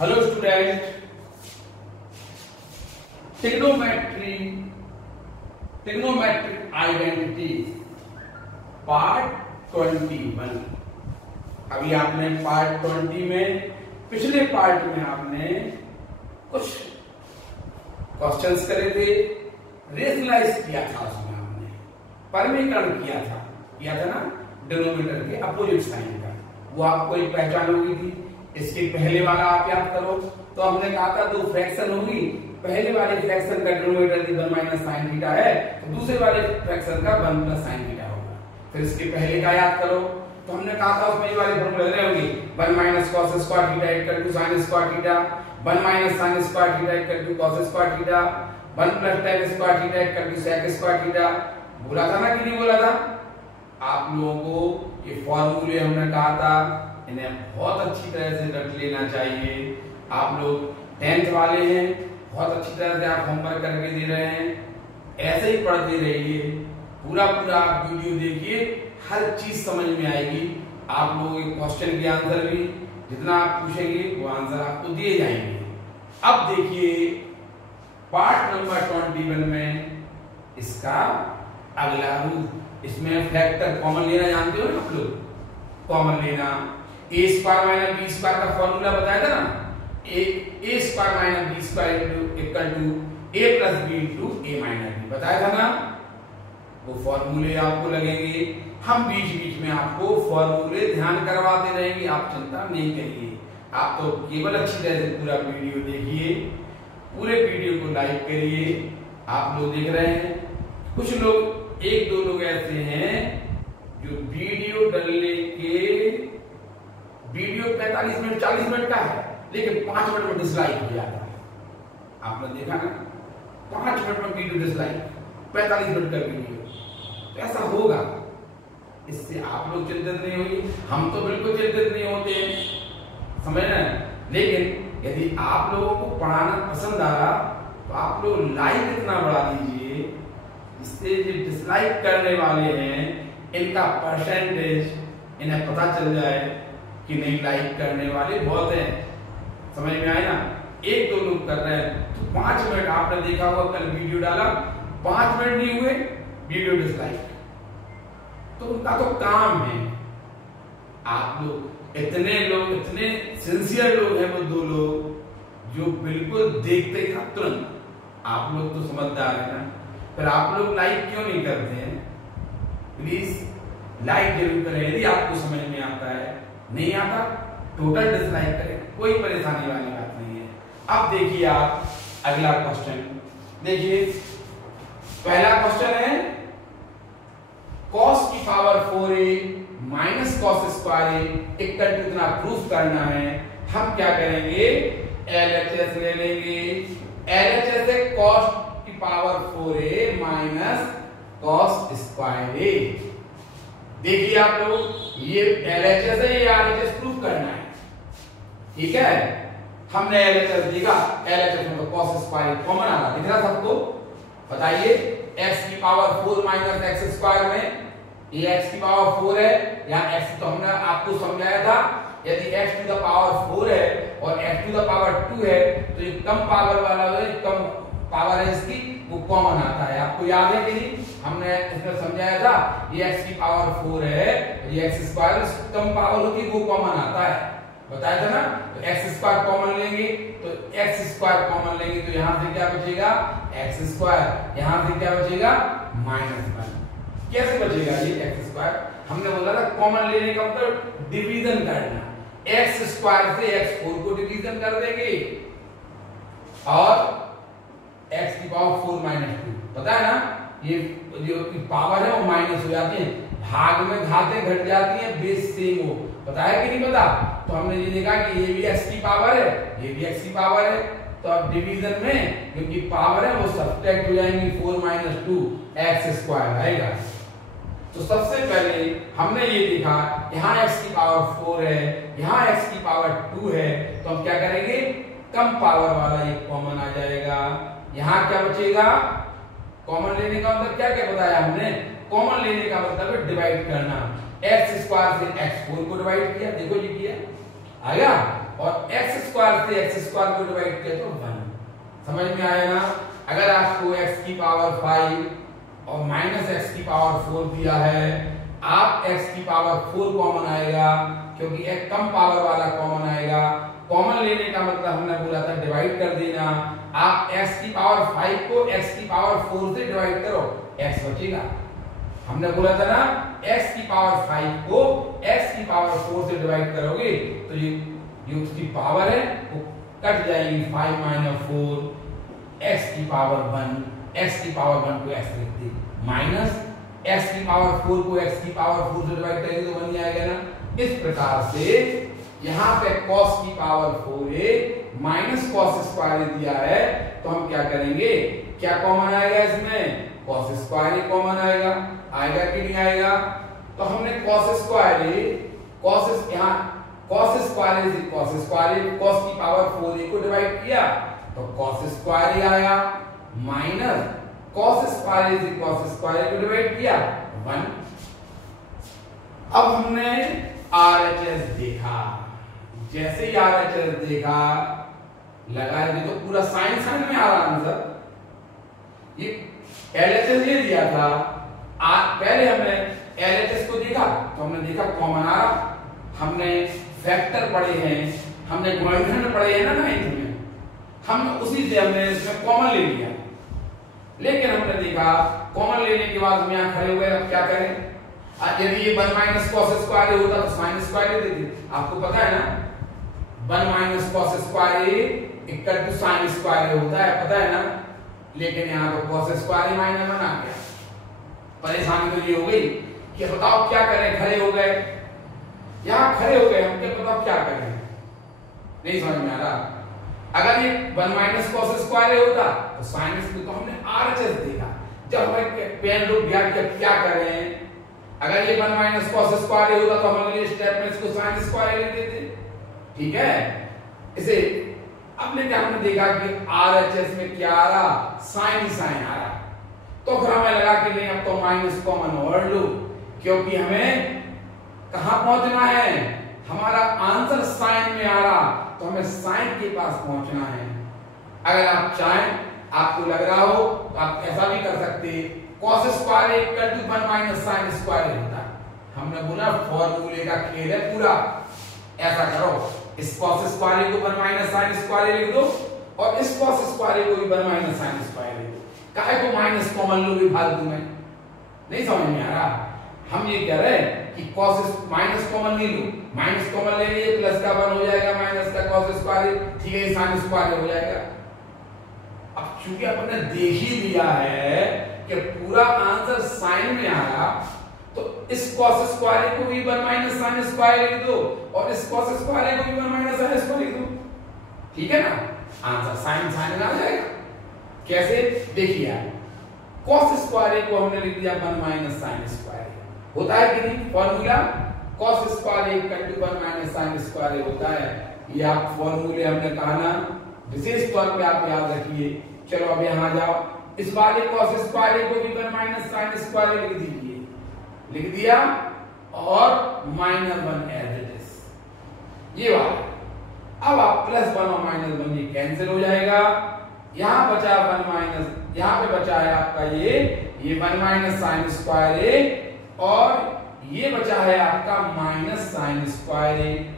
Hello student, trigonometric identity part 21। अभी आपने part 20 में, पिछले पार्ट में आपने कुछ क्वेश्चंस करे थे, रेशनलाइज किया था, उसमें आपने परमीकरण किया था ना, डिनोमिनेटर के अपोजिट साइन का। वो आपको एक पहचान होगी थी। इसके पहले वाला आप याद करो तो हमने कहा था दो फ्रैक्शन होगी, पहले वाले फ्रैक्शन का डिनोमिनेटर 1 माइनस साइन थीटा है, तो दूसरे वाले फ्रैक्शन का 1 प्लस साइन थीटा होगा। फिर इसके पहले का याद करो तो हमने कहा था उसमें ये वाले फॉर्मूले लग रहे होंगे, 1 minus cos square theta equal to sine square theta, 1 minus sine square theta equal to cos square theta, 1 plus tan square theta equal to sec square theta. बोला था ना कि नहीं बोला था? आप लोगों को ये फॉर्मूले हमने कहा था, इन्हें बहुत अच्छी तरह से रट लेना चाहिए। आप लोग 10th वाले हैं, बहुत अच्छी तरह से आप होमवर्क करके दे रहे हैं, ऐसे ही पढ़ते रहिए, पूरा आप वीडियो देखिए, हर चीज समझ में आएगी। आप लोगों के क्वेश्चन के आंसर भी जितना आप पूछेंगे वो आंसर आपको दिए जाएंगे। अब देखिए पार्ट नंबर 21 में इसका अगला रूप, इसमें फैक्टर कॉमन लेना जानते हो ना आप लोग, कॉमन लेना। A square minus B square का फॉर्मूला बताया था ना, A square minus B square equal to A plus B into A minus B, बताया था ना। वो फॉर्मूले आपको लगेंगे, हम बीच बीच में आपको फॉर्मूले ध्यान करवाते रहेंगे, आप चिंता नहीं करिए। आप तो केवल अच्छी तरह से पूरा वीडियो देखिए, पूरे वीडियो को लाइक करिए। आप लोग देख रहे हैं, कुछ लोग, एक दो लोग ऐसे हैं जो वीडियो डालने के, वीडियो 45 मिनट 40 मिनट का है लेकिन 5 मिनट में डिसलाइक हो जाता है। आपने देखा ना, 5 मिनट में वीडियो डिसलाइक, 45 मिनट का वीडियो, तो ऐसा होगा। इससे आप लोग चिंतित नहीं होंगे, हम तो बिल्कुल चिंतित नहीं होते, समझ रहे हैं। लेकिन यदि आप लोगों को पढ़ाना पसंद आ रहा तो आप लोग लाइक इतना बढ़ा दीजिए, इससे जो डिसलाइक करने वाले हैं इनका परसेंटेज इन्हें पता चल जाए कि नहीं, लाइक करने वाले बहुत हैं। समझ में आए ना? एक दो लोग कर रहे हैं तो 5 मिनट, आपने देखा होगा कल वीडियो डाला, 5 मिनट नहीं हुए वीडियो डिसलाइक, तो उनका तो काम है। आप लोग इतने लोग, इतने सिंसियर लोग हैं, वो 2 लोग जो बिल्कुल देखते ही था तुरंत। आप लोग तो समझदार है ना, पर आप लोग लाइक क्यों नहीं करते हैं? प्लीज लाइक जरूर करें यदि आपको समझ में आता है, नहीं आता टोटल डिसलाइक करें, कोई परेशानी वाली बात नहीं है। अब देखिए आप अगला क्वेश्चन देखिए, पहला क्वेश्चन है cos की power 4a minus cos square a equal to इतना प्रूफ करना है। हम क्या करेंगे, LHS ले लेंगे। LHS है cos की power 4a minus cos square a। देखिए आप लोग, ये LHS है, ये RHS प्रूफ करना है, ठीक है। हमने LHS देखा, LHS में तो cos स्क्वायर कॉमन आ रहा, दिख रहा सबको? बताइए, x की पावर 4 माइनस x स्क्वायर में ये x की पावर 4 है, यहाँ x तो हमने आपको समझाया था, यदि x टू द पावर 4 है और x टू द पावर 2 है तो ये कम पावर वाला है, कम पावर है इसकी, वो कॉमन आता है। आपको याद है कि नहीं? हमने इसमें समझाया था, ये x की पावर 4 है, ये x स्क्वायर कम पावर होती है, वो कॉमन आता है, बताया था ना। तो x स्क्वायर कॉमन लेंगे, तो x स्क्वायर कॉमन लेंगे तो यहाँ से क्या बचेगा, x स्क्वायर, यहाँ से क्या बचेगा, -1। कैसे बचेगा ये x स्क्वायर? हमने बोला था कॉमन लेने का मतलब डिवीजन करना, x स्क्वायर से x4 को डिवीजन कर देंगे और x की पावर 4 माइनस 2, पता है ना, ये जो पावर है वो माइनस हो जाती है, भाग में घातें घट जाती हैं, बेस सेम हो, पता है कि नहीं पता? तो हमने ये देखा कि ये भी x की पावर है, ये भी x की पावर है, तो अब डिवीजन में क्योंकि पावर है वो सब्ट्रैक्ट हो जाएंगी, 4 माइनस 2 x स्क्वायर आएगा। तो सबसे पहले हमने ये देखा, यहाँ x की पावर 4 है, यहाँ x की पावर 2 है, तो हम क्या करेंगे, कम पावर वाला ये कॉमन आ जाएगा। यहाँ क्या बचेगा, कॉमन लेने का मतलब क्या क्या बताया हमने, कॉमन लेने का मतलब है डिवाइड करना। x स्क्वायर से x4 को डिवाइड किया, देखो ये किया, आ गया, और एक्स स्क्वायर से एक्स स्क्वायर को डिवाइड किया तो 1। समझ में आया ना। अगर आपको x की पावर 5 और माइनस एक्स की पावर 4 दिया है, आप x की पावर 4 कॉमन आएगा, क्योंकि एक कम पावर वाला कॉमन आएगा। कॉमन लेने का मतलब हमने बोला था डिवाइड कर देना। आप x की पावर 5 को x की पावर 4 से डिवाइड करो, x बचेगा। हमने बोला था ना x की पावर 5 को x की पावर 4 से डिवाइड करोगे तो ये उसकी पावर है वो कट जाएगी। 5 माइनस 4 x की पावर 1, x की पावर 1 को x लिख दी, माइनस x की पावर 4 को x की पावर 4 से डिवाइड करेंगे तो 1 ही आएगा ना। इस प्रकार से यहाँ पे cos की power 4a minus cos square दिया है, तो हम क्या करेंगे, क्या कॉमन आएगा इसमें, cos स्क्वायर कॉमन आएगा। आएगा कि नहीं आएगा। तो हमने cos स्क्वायर यहाँ cos स्क्वायर cos की पावर 4a को डिवाइड किया तो cos स्क्वायर आया, माइनस cos स्क्वायर को डिवाइड किया 1। अब हमने RHS देखा, जैसे ही RHS देखा लगा दे तो पूरा साइन साइन में आ रहा आंसर। ये LHS ये दिया था, पहले हमने LHS को देखा तो हमने देखा कॉमन आ रहा। हमने फैक्टर पढ़े हैं, हमने गुणनखंड पढ़े हैं ना 9th में, हम उसी से हमने इसमें कॉमन ले लिया। लेकिन हमने देखा कॉमन लेने के बाद हम यहाँ खड़े हुए, अब क्या करें। यदि ये 1 माइनस कॉस स्क्वायर होता तो साइन स्क्वायर देते, आपको पता है ना 1 minus cos square equal to sine square होता है, पता है ना। लेकिन यहाँ तो कॉस स्क्वायर माइनस 1 आ गया। परेशानी तो ये हो गई कि बताओ क्या करें, खड़े हो गए, यहाँ खड़े हो गए हम, क्या बताओ क्या करें, नहीं समझ में आ रहा। अगर ये 1 माइनस कॉस स्क्वायर होता तो साइन तो हमने RHS देखा, जब हमें पेन रुक गया कि क्या करें। अगर ये 1 माइनस कॉस स्क्वायर होता तो हम अगले स्टेप में इसको साइन स्क्वायर ले लेते, ठीक है। इसे अब लेके हमने देखा कि RHS में क्या आ रहा, साइन ही साइन आ रहा, तो फिर हमें लगा कि नहीं अब तो माइनस कॉमन ओवर लो, क्योंकि हमें कहां पहुंचना है, हमारा आंसर साइन में आ रहा तो हमें साइन के पास पहुंचना है। अगर आप चाहें, आपको लग रहा हो तो आप ऐसा भी कर सकते, cos square equal to 1 minus sine square होता है। हमने बोला फॉर्मूले का खेल है पूरा, ऐसा करो इस cos स्क्वायर को 1 माइनस साइन स्क्वायर लिख दो और इस cos स्क्वायर को भी 1 माइनस साइन स्क्वायर लिख दो। काहे को माइनस कॉमन लो भी फालतू में, नहीं समझ में आ रहा। हम ये कह रहे हैं कि cos माइनस कॉमन नहीं लो, माइनस कॉमन ले लिए प्लस का 1 हो जाएगा, माइनस का cos स्क्वायर, ठीक है, साइन स्क्वायर हो जाएगा। अब चूंकि अपने देख ही लिया है कि पूरा आंसर साइन में आ रहा, तो इस cos स्क्वायर को भी 1 माइनस साइन स्क्वायर लिख दो और इस cos स्क्वायर को भी 1 माइनस साइन स्क्वायर लिख दो, ठीक है ना। आंसर साइन साइन में आ जाएगा। कैसे, देखिए cos स्क्वायर को हमने लिख दिया 1 माइनस साइन स्क्वायर, होता है कि नहीं formula, cos square equal to 1 minus sine square होता है। ये आप फॉर्मूले हमने कहा ना, विशेष तौर पे आप याद रखिए। चलो अब यहाँ जाओ, इस वाले cos स्क्वायर को भी 1 माइनस साइन स्क्वायर लिख दीजिए, लिख दिया और -1 एज इट इज ये वाला। अब आप +1 और -1 ये कैंसिल हो जाएगा, यहाँ बचा 1 माइनस, यहाँ पे बचा है आपका ये 1 माइनस साइन स्क्वायर और ये बचा है आपका माइनस साइन स्क्वायर।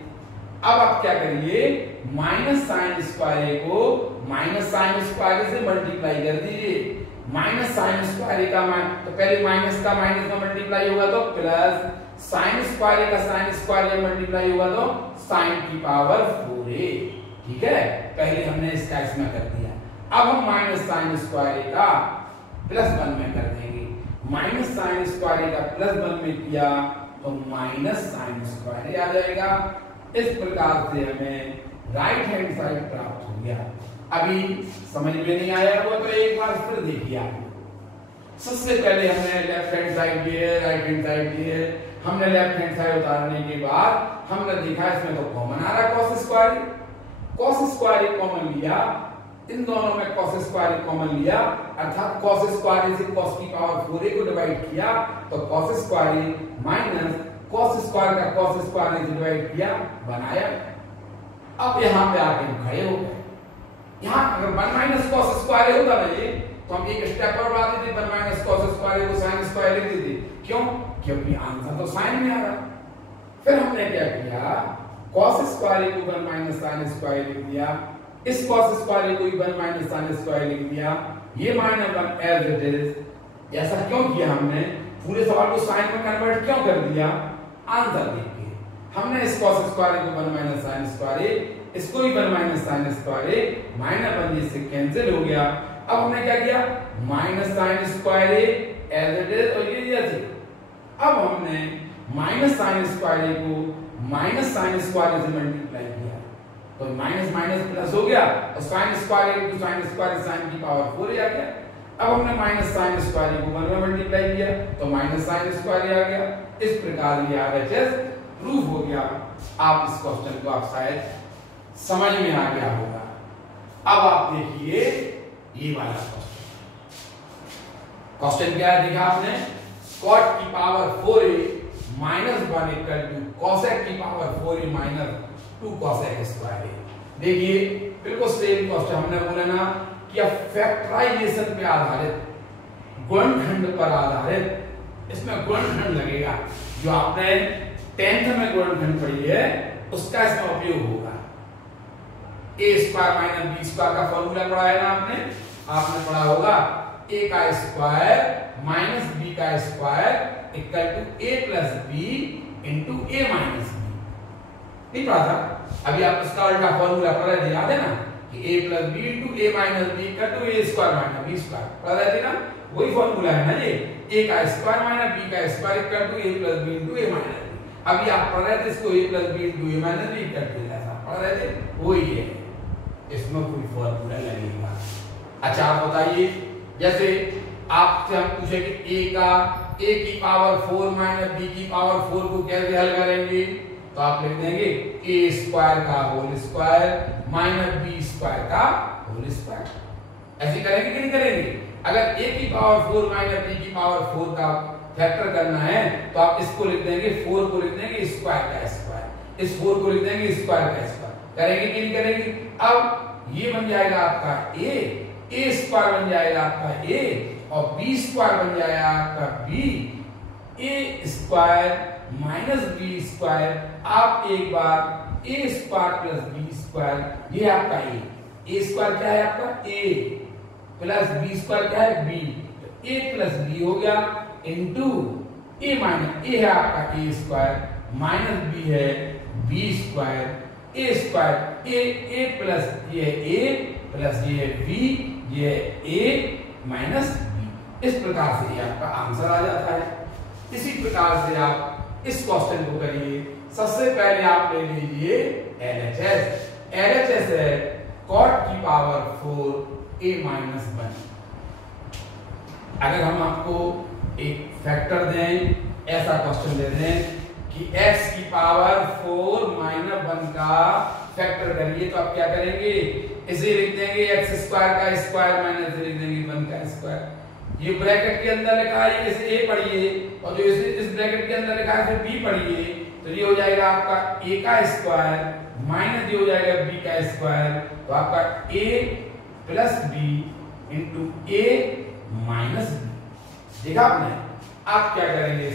अब आप क्या करिए, माइनस साइन स्क्वायर को माइनस साइन स्क्वायर से मल्टीप्लाई कर दीजिए। माइनस साइन स्क्वायर का तो पहले माइनस का माइनस में मल्टीप्लाई होगा तो प्लस, साइन स्क्वायर का साइन स्क्वायर में मल्टीप्लाई होगा तो साइन की पावर 4a, ठीक है। पहले हमने इसका इसमें कर दिया, अब हम माइनस साइन स्क्वायर का +1 में कर देंगे। माइनस साइन स्क्वायर का +1 में किया तो माइनस साइन स्क्वायर आ जाएगा। इस प्रकार से हमें राइट हैंड साइड प्राप्त हो गया। अभी समझ में नहीं आया हुआ तो एक बार फिर देखिए आप। सबसे पहले हमने लेफ्ट हैंड साइड लिए, राइट हैंड साइड लिए। हमने लेफ्ट हैंड साइड उतारने के बाद हमने देखा इसमें तो कॉमन आ रहा cos square, cos square common लिया, इन दोनों में cos स्क्वायर कॉमन लिया, अर्थात cos स्क्वायर से cos की पावर 4a को डिवाइड किया तो cos square minus cos square का cos स्क्वायर से डिवाइड किया, बनाया। अब यहाँ पे आके हम खड़े हो गए। यहाँ अगर 1 माइनस कॉस स्क्वायर होता ना ये, तो हम एक स्टेप और बढ़ाते थे, 1 माइनस कॉस स्क्वायर को साइन स्क्वायर लिख देते। क्यों? क्योंकि आंसर तो साइन में आ रहा। फिर हमने क्या किया, कॉस स्क्वायर को 1 माइनस साइन स्क्वायर लिख दिया, इस कॉस स्क्वायर को 1 माइनस साइन स्क्वायर लिख दिया, ये माइनस 1 एज इट इज। ऐसा क्यों किया हमने? पूरे सवाल को साइन में कन्वर्ट क्यों कर दिया? आंसर देख के हमने इस cos स्क्वायर को 1 माइनस sin स्क्वायर, इसको भी 1 माइनस sin स्क्वायर, माइनस 1 इससे कैंसिल हो गया। अब हमने क्या किया, minus sin square as it is और ये जैसे। अब हमने माइनस sin स्क्वायर को माइनस sin स्क्वायर से मल्टीप्लाई किया, तो माइनस माइनस प्लस हो गया और sin square into sin square sin की पावर 4 आ गया। अब हमने माइनस sin स्क्वायर को 1 में मल्टीप्लाई किया तो माइनस sin स्क्वायर आ गया। इस प्रकार ये RHS प्रूफ हो गया। आप इस क्वेश्चन को आप शायद समझ में आ गया होगा। अब आप देखिए ये वाला क्वेश्चन क्या है, देखा आपने, cot की power 4a minus 1 equal to cosec की power 4a minus 2 cosec square. देखिए बिल्कुल सेम क्वेश्चन हमने बोला ना कि फैक्टराइजेशन पे आधारित, गुणनखंड पर आधारित, इसमें गुणनखंड लगेगा। जो आपने 10th में गुणनखंड पढ़ी है उसका इसमें उपयोग होगा। a square minus b square का फॉर्मूला पढ़ा है ना आपने पढ़ा होगा, a का स्क्वायर माइनस b का square equal to a plus b into a minus b। नहीं पढ़ा था? अभी आप इसका उल्टा फॉर्मूला पढ़ रहे थे, याद है ना, कि a plus b into a minus b equal to a square minus b square पढ़ रहे थे ना। वही फॉर्मूला है ना ये, a का स्क्वायर माइनस b का square equal to a plus b into a minus b। अभी आप पढ़ रहे थे इसको a plus b into a minus b equal to ऐसा पढ़ रहे थे, वही है, इसमें कोई फॉर्मूला लगेगा। अच्छा आप बताइए, जैसे आपसे हम पूछे कि a की पावर 4 माइनस b की पावर 4 को कैसे हल करेंगे, तो आप लिख देंगे a स्क्वायर का whole square minus b square का होल स्क्वायर। ऐसे करेंगे कि नहीं करेंगे? अगर a की पावर 4 माइनस b की पावर 4 का फैक्टर करना है तो आप इसको लिख देंगे, 4 को लिख देंगे स्क्वायर का स्क्वायर, इस 4 को लिख देंगे स्क्वायर का स्क्वायर। करेंगे कि नहीं करेंगे? अब ये बन जाएगा आपका a स्क्वायर बन जाएगा आपका a और b स्क्वायर बन जाएगा आपका b, a square minus b square. आप एक बार a square plus b square, ये आपका a स्क्वायर क्या है आपका a प्लस b स्क्वायर क्या है b, तो a प्लस b हो गया इंटू a माइनस a है आपका a स्क्वायर माइनस b है b square, a square a plus ये a प्लस ये b, ये a माइनस b। इस प्रकार से ये आपका आंसर आ जाता है। इसी प्रकार से आप इस क्वेश्चन को करिए। सबसे पहले आप ले लीजिए LHS। LHS है cot की पावर 4 a माइनस 1। अगर हम आपको एक फैक्टर दें, ऐसा क्वेश्चन दे दें कि x की पावर 4 माइनस 1 का फैक्टर करिए, तो आप क्या करेंगे, इसे लिख देंगे x स्क्वायर का स्क्वायर माइनस लिख देंगे 1 का स्क्वायर। ये ब्रैकेट के अंदर लिखा है इसे a पढ़िए और जो इस ब्रैकेट के अंदर लिखा है b पढ़िए, तो ये हो जाएगा आपका a का स्क्वायर माइनस ये हो जाएगा b का स्क्वायर, तो आपका a plus b into a minus b। देखा आपने? आप क्या करेंगे,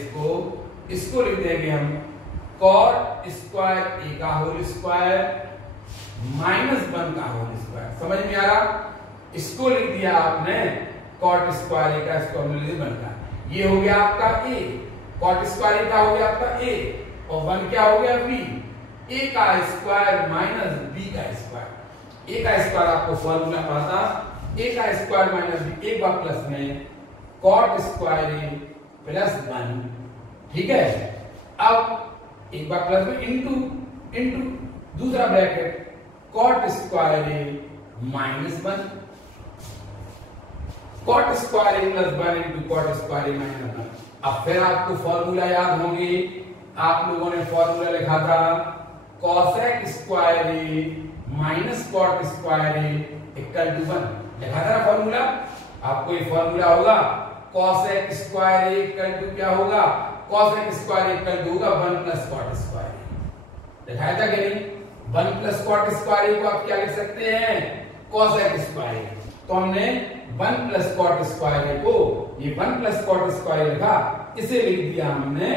इसको लिख देंगे हम cot स्क्वायर a का होल स्क्वायर माइनस 1 का होल स्क्वायर। समझ में आ रहा? इसको लिख दिया आपने cot स्क्वायर a का स्क्वायर 1 का, ये हो गया आपका a, cot स्क्वायर a का हो गया आपका a और 1 क्या हो गया b, a का स्क्वायर माइनस b का स्क्वायर। a का स्क्वायर आपको फॉर्मूला पता था, a का स्क्वायर माइनस b, एक बार प्लस में cot स्क्वायर a प्लस 1, ठीक है। अब एक बार प्लस में इंटू दूसरा bracket cot square a minus 1, cot square a plus 1 into cot square a minus 1। अब फिर आपको फॉर्मूला याद होंगे, आप लोगों ने फॉर्मूला लिखा था cosec square a minus cot square a equal to 1, लिखा था ना फॉर्मूला। आपको ये फॉर्मूला होगा cosec square a equal to क्या होगा, cosec स्क्वायर इक्वल टू होगा 1 प्लस cot स्क्वायर। दिखाया था कि नहीं? 1 प्लस कॉट स्क्वायर को आप क्या लिख सकते हैं, कोसेक स्क्वायर। तो हमने 1 प्लस कॉट स्क्वायर को, ये 1 प्लस कॉट स्क्वायर लिखा, इसे लिख दिया हमने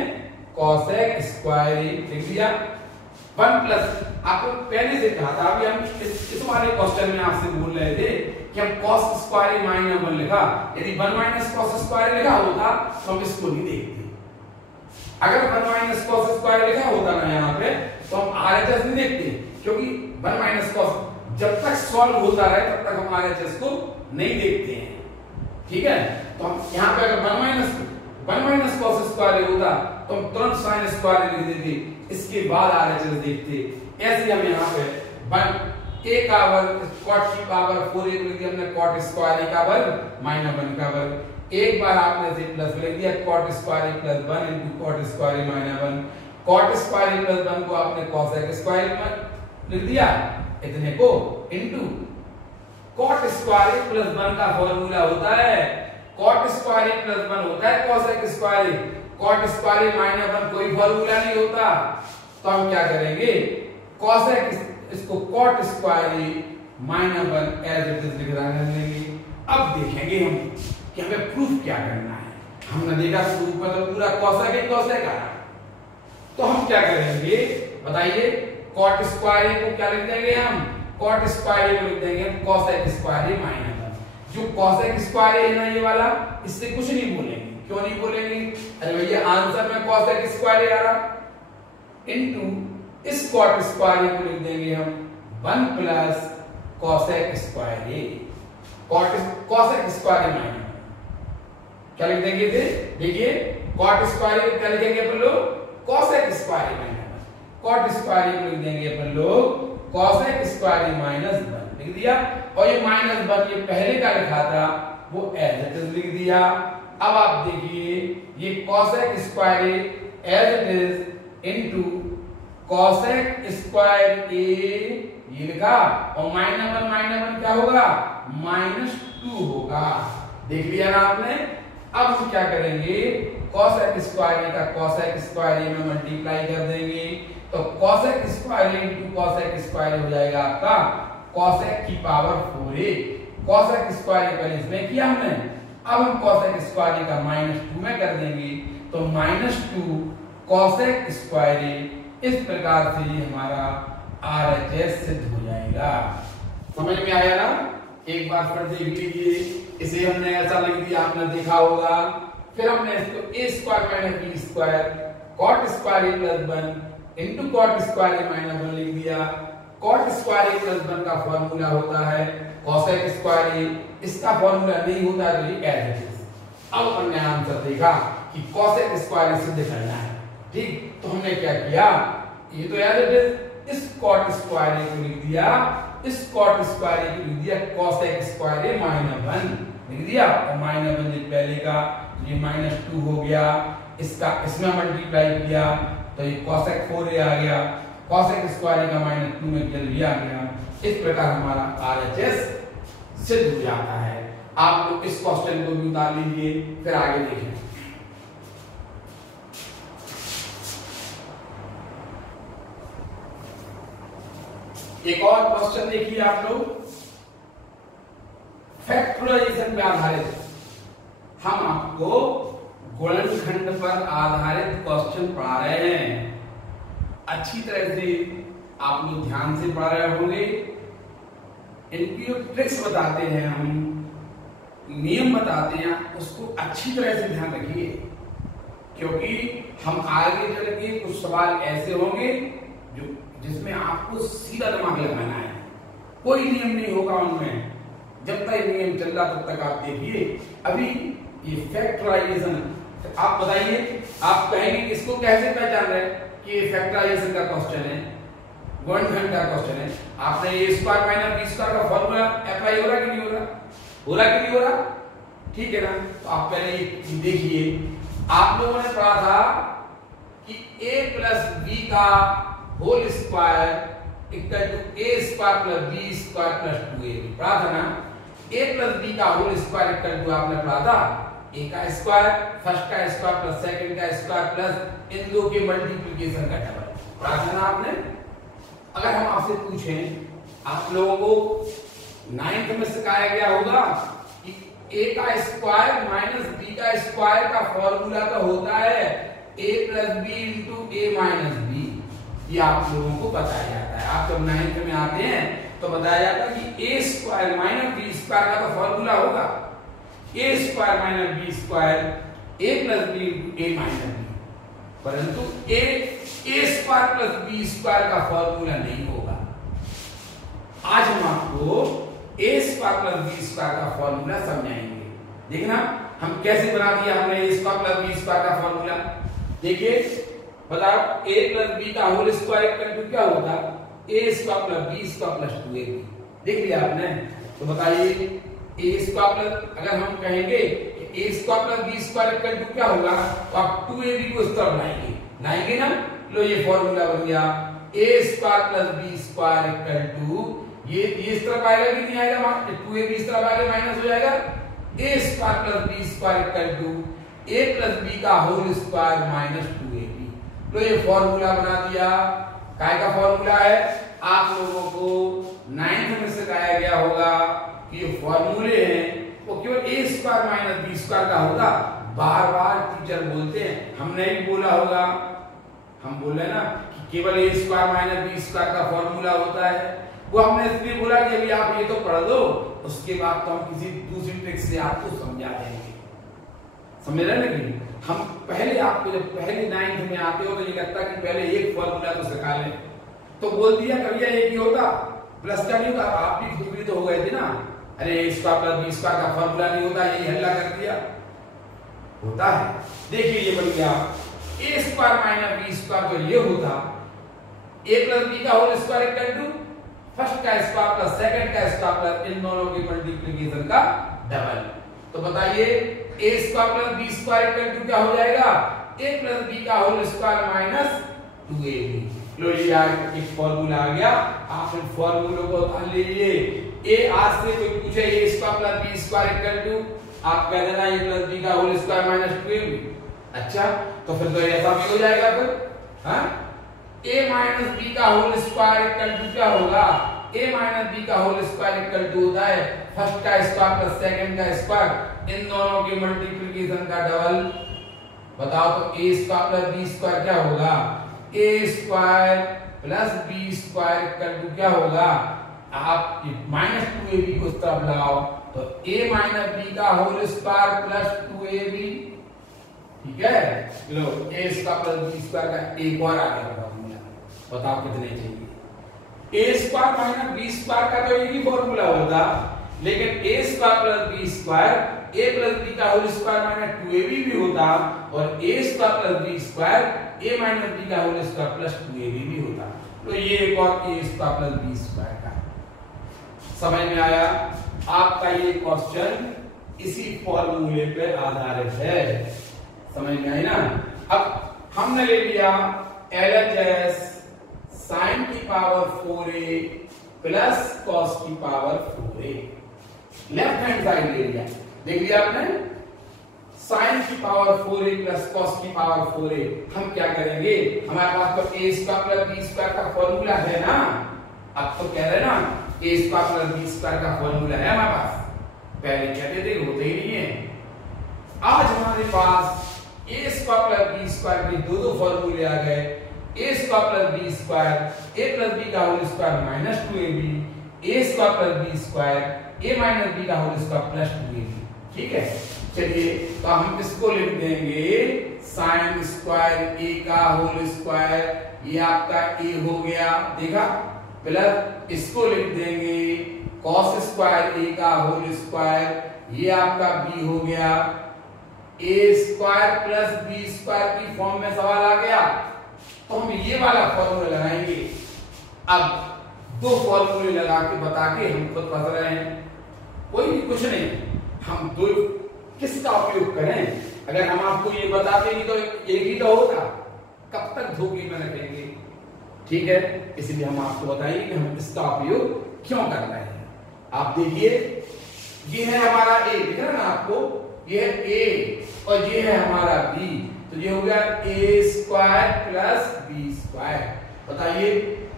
कोसेक स्क्वायर लिख दिया। 1 प्लस, आपको पहले से कहा था, अभी हम इस वाले क्वेश्चन में आपसे बोल रहे थे कि हम cos स्क्वायर माइनस 1 लिखा, यदि 1 माइनस cos स्क्वायर लिखा होता तो हम इसको नहीं देखते। अगर 1 माइनस cos स्क्वायर लिखा होता ना यहाँ पे, तो हम RHS नहीं देखते, क्योंकि 1 माइनस cos जब तक सॉल्व होता रहे तब तक हम RHS को नहीं देखते हैं, ठीक है। तो हम यहाँ पे अगर 1 माइनस cos स्क्वायर होता तो हम तुरंत sin स्क्वायर लिख देते, इसके बाद RHS देखते। ऐसे हम यहाँ पे 1 a का वर्ग cot की पावर 4 लिख दिया हमने, cot स्क्वायर का वर्ग माइनस 1 का वर्ग। एक बार आपने इसे प्लस लिख दिया, cot square plus 1 into cot square minus 1। cot square plus 1 को आपने cosec स्क्वायर लिख दिया इतने को, इनटू cot स्क्वायर प्लस 1 का फॉर्मूला होता है cot स्क्वायर प्लस 1 होता है cosec square, cot square minus 1 कोई फॉर्मूला नहीं होता। तो हम क्या करेंगे, cosec इसको cot square minus 1 as it is लिख देंगे। अब देखेंगे हम कि हमें प्रूफ क्या करना है। हमने देखा प्रूफ मतलब पूरा cosec आ रहा, तो हम क्या करेंगे बताइए, cot स्क्वायर को क्या लिख देंगे हम, cot स्क्वायर को लिख देंगे हम cosec स्क्वायर माइनस 1। जो cosec स्क्वायर है ना ये वाला, इससे कुछ नहीं बोलेंगे। क्यों नहीं बोलेंगे, अरे भैया आंसर में cosec स्क्वायर आ रहा, इनटू इस cot स्क्वायर को लिख देंगे हम 1 plus cosec square, cosec square minus क्या लिख देंगे थे, देखिए cot स्क्वायर को क्या लिखेंगे अपन लोग, cosec square minus, cot square को लिख देंगे अपन लोग cosec स्क्वायर माइनस 1 लिख दिया। और ये माइनस 1 ये पहले का लिखा था वो एज इट इज लिख दिया। अब आप देखिए ये cosec square as it is into cosec square a ये लिखा, और माइनस 1 क्या होगा, -2 होगा। देख लिया ना आपने। अब हम क्या करेंगे, cosec स्क्वायर का cosec स्क्वायर में मल्टीप्लाई कर देंगे, तो cosec square into cosec square हो जाएगा आपका cosec की पावर 4a। cosec स्क्वायर पहले इसमें किया हमने, अब हम cosec स्क्वायर का -2 में कर देंगे, तो -2 cosec स्क्वायर। इस प्रकार से ये हमारा RHS सिद्ध हो जाएगा। समझ में आया ना, एक बार फिर देख लीजिए। इसे हमने ऐसा लिख दिया, आपने देखा होगा। फिर हमने इसको a square minus b square cot square plus 1 into cot square minus 1 लिख दिया। cot स्क्वायर प्लस 1 का फॉर्मूला होता है cosec स्क्वायर, इसका फॉर्मूला नहीं होता तो ये एज इट इज। अब हमने आंसर देखा कि cosec स्क्वायर सिद्ध करना है, ठीक। तो हमने क्या किया, ये तो एज इट इज, इस cot स्क्वायर को लिख दिया, इस cot स्क्वायर को लिख दिया cosec स्क्वायर माइनस 1 लिख दिया, और माइनस 1 पहले का ये -2 हो गया, इसका इसमें मल्टीप्लाई किया तो ये cosec 4a आ गया, cosec स्क्वायर का -2 में जल्दी आ गया। इस प्रकार हमारा RHS सिद्ध हो जाता है। आप लोग इस क्वेश्चन को भी उतार लीजिए, फिर आगे देखें। एक और क्वेश्चन देखिए आप लोग, फैक्टराइजेशन पे आधारित। हम आपको गुणनखंड पर आधारित क्वेश्चन पढ़ा रहे हैं। अच्छी तरह से आप लोग ध्यान से पढ़ रहे होंगे। इनकी ट्रिक्स बताते हैं हम, नियम बताते हैं, उसको अच्छी तरह से ध्यान रखिए, क्योंकि हम आगे चल के कुछ सवाल ऐसे होंगे जो जिसमें आपको सीधा दिमाग लगाना है। कोई नियम नहीं होगा उनमें, जब तक नियम चल रहा तब तक आप देखिए। अभी ये फैक्टराइजेशन, आप बताइए, आप कहेंगे इसको कैसे पहचान रहे कि ये फैक्टराइजेशन का क्वेश्चन है, गुणनखंड का क्वेश्चन है। आपने ए स्क्वायर माइनस बी स्क्वायर का फॉर्मूला अप्लाई हो रहा कि नहीं हो रहा, हो रहा कि नहीं हो रहा, ठीक है ना। तो आप पहले ये देखिए, आप लोगों ने पढ़ा था कि a प्लस बी का whole square equal to a square plus b square plus 2ab पढ़ा था ना। a प्लस b का होल स्क्वायर इक्वल टू आपने पढ़ा था a का स्क्वायर, फर्स्ट का स्क्वायर प्लस सेकंड का स्क्वायर प्लस इन दो के मल्टीप्लिकेशन का डबल पढ़ा था ना आपने। अगर हम आपसे पूछें, आप लोगों को 9th में सिखाया गया होगा कि a का स्क्वायर माइनस b का स्क्वायर का फॉर्मूला तो होता है a plus B into A minus B. ये आप लोगों को बताया जाता है। आप जब 9th में आते हैं तो बताया जाता है कि a square minus B square का तो फॉर्मूला होगा a square minus B square a plus B into A minus B, परंतु a square plus B square का फॉर्मूला नहीं होगा। आज हम आपको a square plus B square का फॉर्मूला समझाएंगे। देखना हम कैसे बना दिया हमने a square plus B square का फॉर्मूला। देखिए बताओ a प्लस बी का होल स्क्वायर इक्वल टू क्या होता? a square plus B square plus 2ab। देख लिया आपने? तो बताइए a स्क्वायर प्लस, अगर हम कहेंगे कि a square plus B square equal to क्या होगा, तो आप 2ab को इस तरफ लाएंगे ना। लो ये फॉर्मूला बन गया a square plus B square equal to, ये इस तरफ आएगा कि नहीं आएगा? 2ab इस तरफ आएगा माइनस हो जाएगा, a square plus B square equal to a plus b का होल स्क्वायर माइनस 2ab। तो ये फॉर्मूला बना दिया। काय का फॉर्मूला है? आप लोगों को 9th में सिखाया गया होगा कि ये फॉर्मूले हैं वो केवल a square minus b square का होगा। बार बार टीचर बोलते हैं, हमने भी बोला होगा, हम बोल रहे हैं ना कि केवल a square minus b square का फॉर्मूला होता है। वो हमने इसलिए बोला कि अभी आप ये तो पढ़ दो, उसके बाद तो हम किसी दूसरी ट्रिक से आपको समझा देंगे। समझ रहे हैं ना? हम पहले आपको जब पहले 9th में आते हो तो ये लगता कि पहले एक फॉर्मूला तो सिखा लें, तो बोल दिया कभी एक ही होता, प्लस का नहीं होता। आप भी खुद भी तो हो गए थे ना, अरे a square plus B square का फॉर्मूला नहीं होता, ये हल्ला कर दिया। होता है। देखिए ये बन गया a square minus B square, तो ये होता a प्लस बी का whole square equal to first का स्क्वायर प्लस सेकंड का स्क्वायर प्लस इन दोनों की मल्टीप्लिकेशन का डबल। तो बताइए a square plus B square equal to क्या हो जाएगा? a प्लस b का होल स्क्वायर माइनस 2ab। लो ये एक फॉर्मूला आ गया। आप इन फॉर्मूलों को उतार लीजिए। a आज से कोई पूछे a square plus b square equal to, आप कह देना a प्लस b का होल स्क्वायर माइनस 2ab। अच्छा, तो फिर तो ऐसा भी हो जाएगा फिर, हाँ? a माइनस b का होल स्क्वायर इक्वल टू क्या होगा? a माइनस b का होल स्क्वायर इक्वल टू होता है फर्स्ट का स्क्वायर प्लस सेकंड का स्क्वायर, इन दोनों की मल्टीप्लिकेशन का डबल। बताओ तो a square plus b square क्या होगा? a square plus b square equal to क्या होगा? आप माइनस 2ab को इस तरफ लगाओ तो a माइनस b का होल स्क्वायर प्लस 2ab। ठीक है, लो a square plus b square का एक और आ गया फॉर्मूला। बताओ कितने चाहिए? a square minus b square का तो एक ही फॉर्मूला होता, लेकिन a square plus b square a plus b का होल स्क्वायर माइनस 2ab भी होता, और a square plus b square a minus b का होल स्क्वायर प्लस 2ab भी होता। तो ये एक और a square plus b square का समझ में आया? आपका ये क्वेश्चन इसी फॉर्मूले पे आधारित है। समझ में आई ना? अब हमने ले लिया LHS sin की पावर 4a प्लस cos की power 4a, left hand side ले लिया। देख लिया आपने? sin की पावर 4a प्लस cos की पावर 4a। हम क्या करेंगे? हमारे पास तो a square plus b square का फॉर्मूला है ना। अब तो कह रहे हैं ना a square plus b square का फॉर्मूला है हमारे पास। पहले कहते थे होते ही नहीं है। आज हमारे पास a square plus b square के दो फॉर्मूले आ गए। a square plus b square a plus b का whole square minus 2ab, a square plus b square a minus b का होल स्क्वायर प्लस 2ab। ठीक है, चलिए तो हम इसको लिख देंगे sin स्क्वायर a का होल स्क्वायर, ये आपका a हो गया, देखा? प्लस इसको लिख देंगे cos स्क्वायर a का होल स्क्वायर, ये आपका b हो गया। a square plus b square की फॉर्म में सवाल आ गया तो हम ये वाला फॉर्मूला लगाएंगे। अब दो फॉर्मूले लगा के बता के हम खुद फंस रहे हैं। कोई भी कुछ नहीं, हम दो किसका उपयोग करें? अगर हम आपको ये बताते नहीं तो एक ही तो होता, कब तक धोखे में रखेंगे? ठीक है, इसलिए हम आपको बताएंगे कि हम इसका उपयोग क्यों कर रहे हैं। आप देखिए, ये है हमारा a, दिख रहा है ना आपको? ये है a और ये है हमारा b, तो ये हो गया a square plus b square. बताइए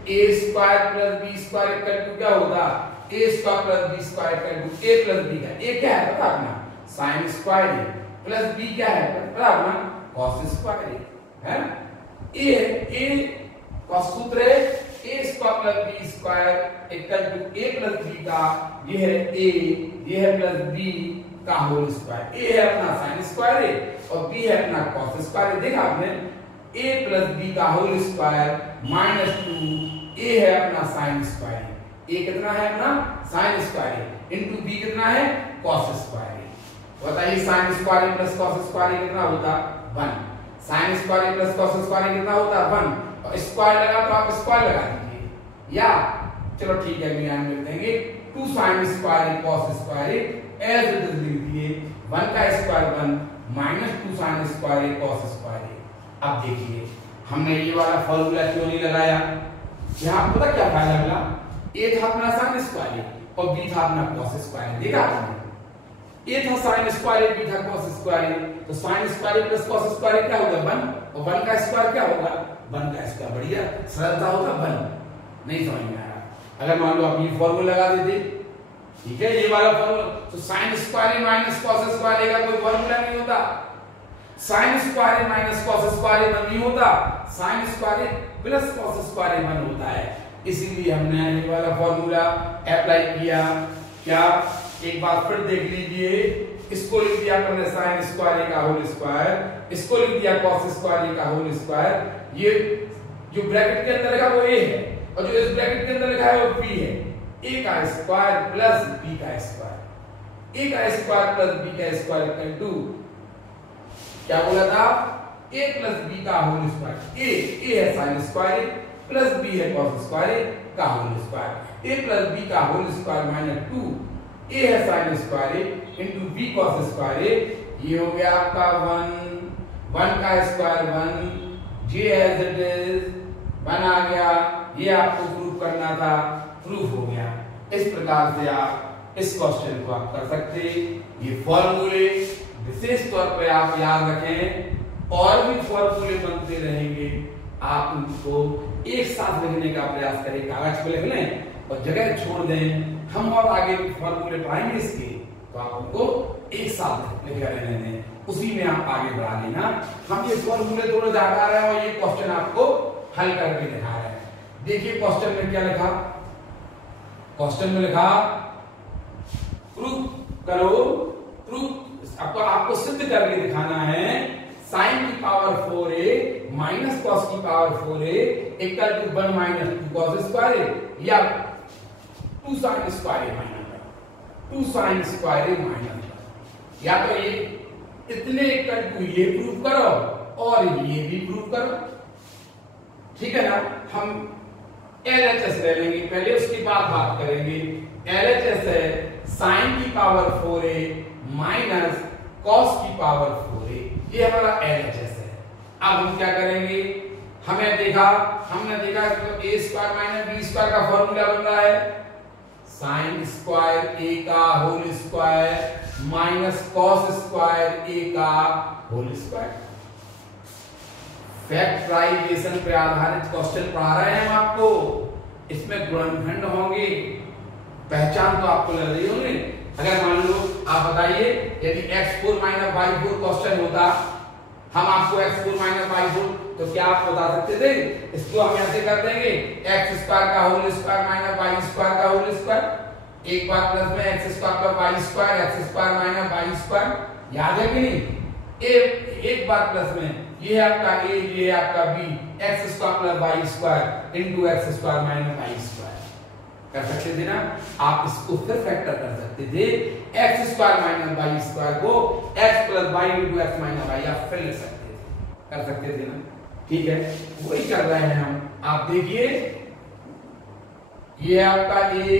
A square plus B square equal to क्या होगा, A square plus B square equal to A plus B का ए क्या है पता अपना sine square A plus B क्या है पता अपना कॉस स्क्वायर है। ए का सूत्र है A square plus B square equal to A plus B का ये है ए, ये है प्लस बी का होल स्क्वायर। ए है अपना साइन स्क्वायर ए और बी है अपना कॉस स्क्वायर। देखा आपने a प्लस बी का होल स्क्वायर माइनस 2 a है अपना साइन स्क्वायर a कितना है अपना साइन स्क्वायर इनटू b कितना है कॉस स्क्वायर। बताइए sign square plus cos square कितना होता 1, sine square plus cos square कितना होता 1 और स्क्वायर लगा तो आप स्क्वायर लगा दीजिए या चलो ठीक है ध्यान में देंगे 2 sine square cos square as it is लिख दिए 1 का square 1 minus 2 sine square cos square. अब देखिए हमने ये वाला फॉर्मूला क्यों नहीं लगाया, यहाँ पता क्या फायदा मिला, ए था अपना साइन स्क्वायर और बी था अपना cos स्क्वायर। देखा आपने ए था साइन स्क्वायर बी था cos स्क्वायर, तो sine square plus cos square क्या होगा 1 और 1 का स्क्वायर क्या होगा 1 का स्क्वायर। बढ़िया सरलता होगा 1 नहीं समझ में आया। अगर मान लो आप ये फॉर्मूला लगा देते ठीक है ये वाला फॉर्मूला तो sine square minus cos square का कोई फॉर्मूला नहीं होता, sign square minus cos square नहीं होता, sign square plus cos square 1 होता है। इसीलिए हमने ये वाला फॉर्मूला अप्लाई किया। क्या एक बार फिर देख लीजिए, इसको लिख दिया हमने साइन स्क्वायर का होल स्क्वायर, इसको लिख दिया cos स्क्वायर का होल स्क्वायर। ये जो ब्रैकेट के अंदर लिखा वो a है और जो इस ब्रैकेट के अंदर लिखा है वो b है। a का स्क्वायर प्लस b का स्क्वायर, a का स्क्वायर प्लस b का स्क्वायर इक्वल टू क्या बोला था a प्लस b का होल स्क्वायर। a है साइन स्क्वायर प्लस b है cos स्क्वायर का whole square. a plus b का होल स्क्वायर माइनस 2 a है sine square into b cos square. ये हो गया आपका 1 का square 1 j as it is 1 आ गया। ये आपको प्रूफ करना था, प्रूफ हो गया। इस प्रकार से आप इस क्वेश्चन को आप कर सकते। ये फॉर्मूले विशेष तौर पे आप याद रखें, और भी फॉर्मूले बनते रहेंगे, आप उनको एक साथ लिखने का प्रयास करें। कागज पे लिख लें और जगह छोड़ दें, हम और आगे फॉर्मूले पाएंगे इसके तो आप उनको एक साथ लिख रहने दें, उसी में आप आगे बढ़ा लेना। हम ये फॉर्मूले थोड़े ज्यादा आ रहे हैं और ये क्वेश्चन आपको हल करके दिखा रहे हैं। देखिए क्वेश्चन में क्या लिखा, क्वेश्चन में लिखा प्रूफ करो, प्रूफ आपको सिद्ध करके दिखाना है साइन की पावर 4a माइनस कॉस की power 4a equal to 1 minus 2 cos square या 2 sine square minus 2 sine square minus, या तो ये इतने इक्वल टू ये प्रूफ करो और ये भी प्रूफ करो। ठीक है ना, हम LHS ले लेंगे पहले, उसके बाद बात करेंगे। LHS है साइन की पावर 4a माइनस कॉस की पावर 4a, ये हमारा LHS है। अब हम क्या करेंगे, हमने देखा तो a square minus b square का फॉर्मूला बन रहा है साइन स्क्वायर a का whole square minus cos square a का होल स्क्वायर। फैक्टराइजेशन पे आधारित क्वेश्चन पढ़ा रहे हैं हम आपको, इसमें गुणनखंड होंगे, पहचान तो आपको लग रही होगी। अगर मान लो आप बताइए यदि x4 माइनस y4 क्वेश्चन होता, हम आपको x4 माइनस y4 तो क्या आप बता सकते थे, इसको हम ऐसे कर देंगे x स्क्वायर का whole square minus y square का होल स्क्वायर, एक बार प्लस में x square plus y square x square minus y square, याद है कि नहीं। एक बार प्लस में ये है आपका a, ये है आपका b, x square plus y square into x square minus y square कर सकते थे ना। आप इसको फिर फैक्टर कर सकते थे, x square minus y square को x plus y into x minus y आप फिर लिख सकते थे, कर सकते थे ना। ठीक है, वही कर रहे हैं हम। आप देखिए ये आपका a,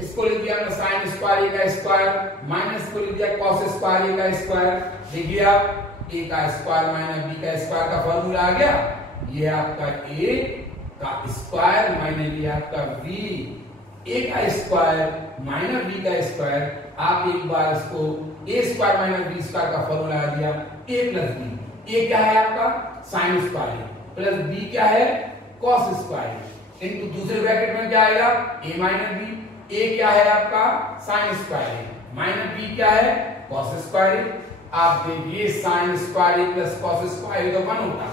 इसको लिख दिया हमने साइन स्क्वायर a का स्क्वायर माइनस को लिख दिया कॉस स्क्वायर a का स्क्वायर। देखिए आप a का स्क्वायर माइनस b का स्क्वायर का फॉर्मूला आ गया। ये आपका a का स्क्वायर माइनस ये आपका b, a का स्क्वायर माइनस b का स्क्वायर। आप एक बार इसको a square minus b square का फॉर्मूला आ दिया a प्लस b। a क्या है आपका साइन स्क्वायर प्लस b क्या है कॉस स्क्वायर। इनटू दूसरे ब्रैकेट में क्या आएगा a माइनस बी। a क्या है आपका sine square A, minus B क्या है कॉस स्क्वायर ए। आप देखिए sine square A plus cos square A तो 1 होता,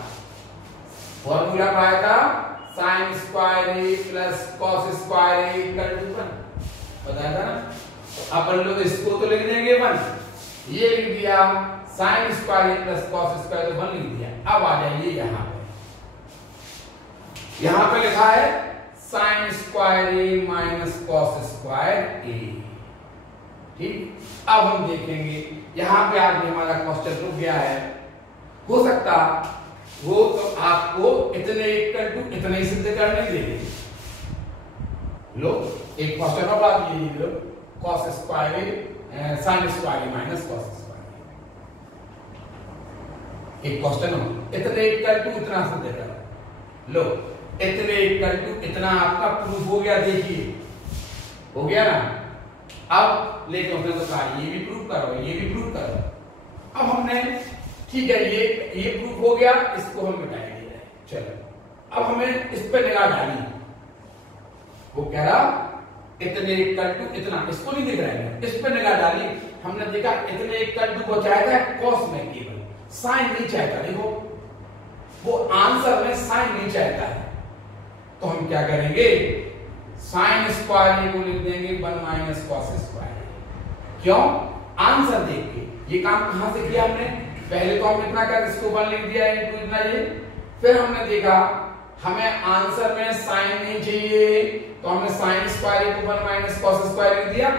फॉर्मूला क्या था sine square A plus cos square A equal to 1 बताया था ना। अपन लोग इसको तो लिख देंगे 1, ये लिख दिया sign square A plus cos square तो 1 लिख दिया। अब आ जाइए यहां पे लिखा है sine square A minus cos square ए। ठीक, अब हम देखेंगे यहां पे आगे हमारा क्वेश्चन रुक गया है, हो सकता वो तो आपको इतने इक्वल टू इतने ही सिद्ध करने देंगे। लो एक क्वेश्चन और आप ये लिख लो cos square A sign square A minus cos square ए। एक क्वेश्चन हो इतने इक्वल टू इतना सिद्ध करो। लो इतने इक्वल टू इतना आपका प्रूफ हो गया, देखिए हो गया ना। अब लेकिन उसने तो कहा ये भी प्रूफ करो ये भी प्रूफ करो। अब हमने ठीक है ये प्रूफ हो गया, इसको हम मिटाएंगे। चलो अब हमें इस पे निगाह डाली, वो कह रहा इतने इक्वल टू इतना, इसको नहीं देख रहे हैं, इस पे निगाह डाली। हमने देखा इतने इक्वल टू वो चाहता है कॉस में, केवल साइन नहीं चाहता। देखो वो आंसर में साइन नहीं चाहता है, तो हम क्या करेंगे साइन स्क्वायर को लिख देंगे 1 माइनस कॉस स्क्वायर। क्यों आंसर देख के। ये काम कहां से किया हमने, पहले तो हम इतना कर इसको 1 लिख दिया इनटू इतना ये, फिर हमने देखा हमें आंसर में साइन नहीं चाहिए तो हमने साइन स्क्वायर को 1 माइनस कॉस स्क्वायर लिख दिया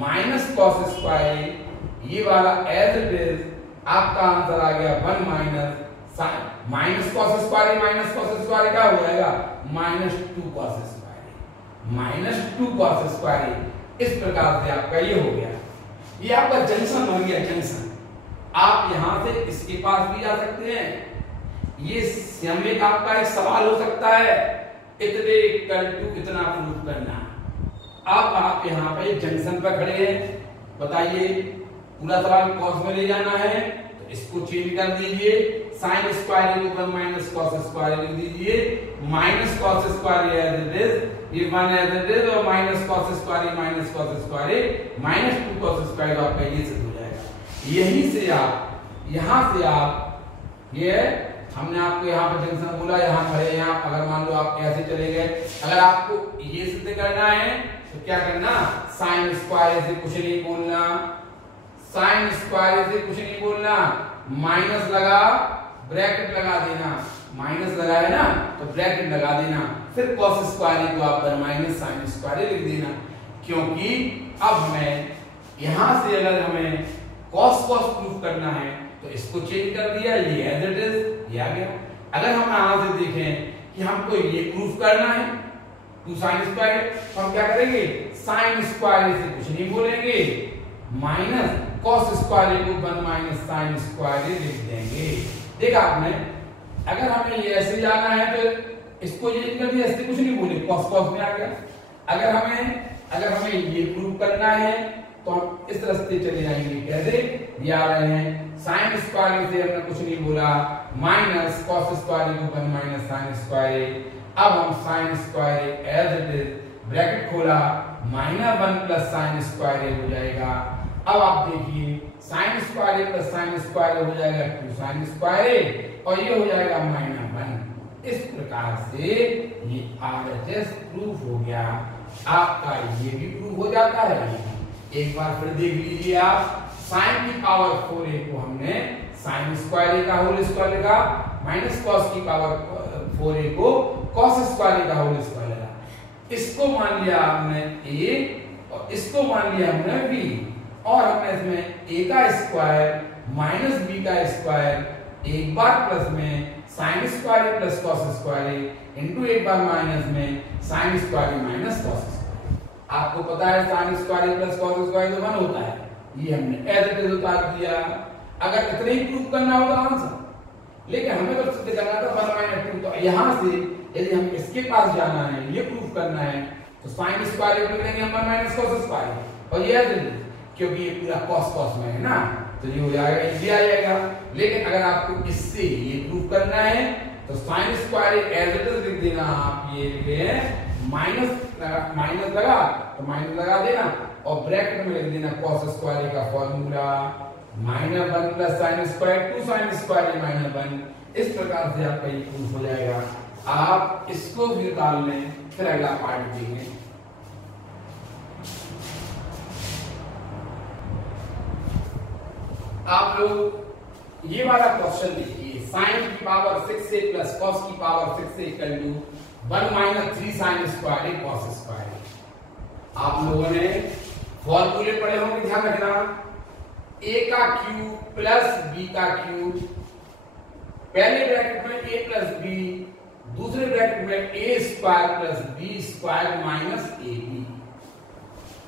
माइनस कॉस स्क्वायर। ये वाला एज इट इज आपका आंसर आ गया 1 minus sine minus cos square minus cos square क्या हो जाएगा -2 cos square minus 2 cos square. इस प्रकार से आपका ये हो गया, ये आपका जंक्शन बन गया जंक्शन। आप यहां से इसके पास भी जा सकते हैं। ये एक आपका एक सवाल हो सकता है इतने इक्वल टू इतना प्रूफ करना। अब आप यहाँ पे जंक्शन पर खड़े हैं, बताइए पूरा सवाल कॉस में ले जाना है तो इसको चेंज कर दीजिए, साइन स्क्वायर को 1 माइनस कॉस स्क्वायर लिख दीजिए, minus cos square as it is, ये 1 एज इट इज और minus cos square minus cos square minus 2 cos square आपका ये सिद्ध हो जाएगा। यहीं से आप यहां से आप ये हमने आपको यहाँ पे जंक्शन बोला, यहाँ खड़े हैं आप, अगर मान लो आप ऐसे चले गए, अगर आपको ये सिद्ध करना है तो क्या करना साइन स्क्वायर से कुछ नहीं बोलना, साइन स्क्वायर से कुछ नहीं बोलना, माइनस लगा ब्रैकेट लगा देना, माइनस लगा है ना तो ब्रैकेट लगा देना, फिर कॉस स्क्वायर को आप माइनस साइन स्क्वायर लिख देना। क्योंकि अब हमें यहां से अगर हमें कॉस कॉस प्रूफ करना है तो इसको चेंज कर दिया, ये एज इट इज ये आ गया। अगर हम यहां से देखें कि हमको ये प्रूफ करना है 2 साइन स्क्वायर, तो हम क्या करेंगे साइन स्क्वायर से कुछ नहीं बोलेंगे, माइनस कॉस स्क्वायर को 1 माइनस साइन स्क्वायर लिख देंगे। देखा आपने, अगर हमें ये ऐसे जाना है तो इसको ये कर दिया, ऐसे कुछ नहीं बोले, कॉस कॉस में आ गया। अगर हमें ये प्रूफ करना है तो हम इस रास्ते चले जाएंगे, कैसे ये आ रहे हैं साइन स्क्वायर से हमने कुछ नहीं बोला, माइनस कॉस स्क्वायर को 1 माइनस साइन स्क्वायर। अब हम sine square as it is bracket खोला, -1 प्लस साइन स्क्वायर हो जाएगा। अब आप देखिए sine square plus sine square हो जाएगा 2 साइन स्क्वायर और ये हो जाएगा -1। इस प्रकार से ये RHS प्रूफ हो गया आपका, ये भी प्रूफ हो जाता है। एक बार फिर देख लीजिए आप, साइन की पावर 4a को हमने साइन स्क्वायर का होल स्क्वायर लिखा, माइनस कॉस की पावर 4a को कॉस स्क्वायर का होल स्क्वायर लिखा। इसको मान लिया हमने a और इसको मान लिया हमने b, और हमने इसमें a का स्क्वायर माइनस b का स्क्वायर एक बार प्लस में sign square plus cos square into एक बार माइनस में sign square minus cos square. आपको पता है sine square plus cos square तो 1 होता है, ये हमने एज इट इज उतार दिया। अगर इतने ही प्रूफ करना होगा आंसर, लेकिन हमें तो सिद्ध करना था 1 माइनस 2, तो यहां से यदि हम इसके पास जाना है, ये प्रूफ करना है तो साइन स्क्वायर को लिखेंगे 1 माइनस कॉस स्क्वायर और ये एज इट इज, क्योंकि ये पूरा कॉस कॉस में है ना तो ये हो जाएगा, ये आ जाएगा। लेकिन अगर आपको इससे ये प्रूफ करना है तो sine square as it is लिख देना। आप ये लिखे माइनस लगा तो माइनस लगा देना और ब्रैकेट में लिख देना कॉस स्क्वायर का formula -1 plus sine square 2 sine square -1। इस प्रकार से आपका ये प्रूफ हो जाएगा। आप इसको भी निकाल लें, फिर अगला पार्ट देखेंगे। आप लोग ये वाला क्वेश्चन देखिए, साइन की पावर 6 से प्लस कॉस की पावर 6 से equal to 1 minus 3 sine square cos square. आप लोगों ने फॉर्मूले पढ़े होंगे, ध्यान रखना। a का क्यूब प्लस b का क्यूब, पहले ब्रैकेट में a प्लस b, दूसरे ब्रैकेट में a square plus b square minus ab।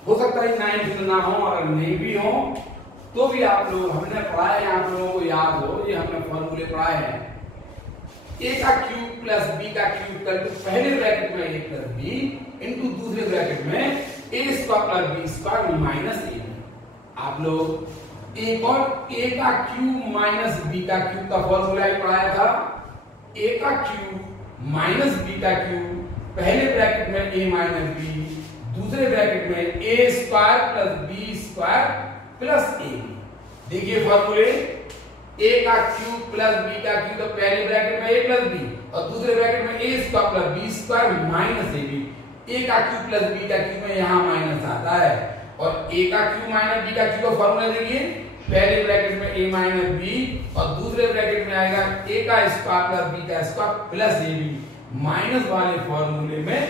हो सकता है 9 ना हो, अगर नहीं भी हो तो भी आप लोग हमने पढ़ा है, आप लोगों को याद हो, ये हमने फॉर्मूले पढ़ाए हैं। a का क्यूब प्लस b का क्यूब करके पहले ब्रैकेट में a प्लस b इनटू दूसरे ब्रैकेट में a square plus b square minus ab। आप लोग एक और a का क्यूब माइनस b का क्यूब का फॉर्मूला ही पढ़ाया था। a का क्यूब माइनस b का क्यूब, पहले ब्रैकेट में a माइनस b, दूसरे ब्रैकेट में a square plus b square plus ab। देखिए फॉर्मूले, a का क्यूब प्लस b का क्यूब, तो पहले ब्रैकेट में a प्लस b और दूसरे ब्रैकेट में a square plus b square minus ab। a का क्यूब प्लस b का क्यूब में यहाँ माइनस आता है और a का क्यूब माइनस b का क्यूब का फॉर्मूला देखिए, पहले ब्रैकेट में a माइनस b और दूसरे ब्रैकेट में आएगा a का स्क्वायर प्लस b का स्क्वायर प्लस ab। माइनस वाले फॉर्मूले में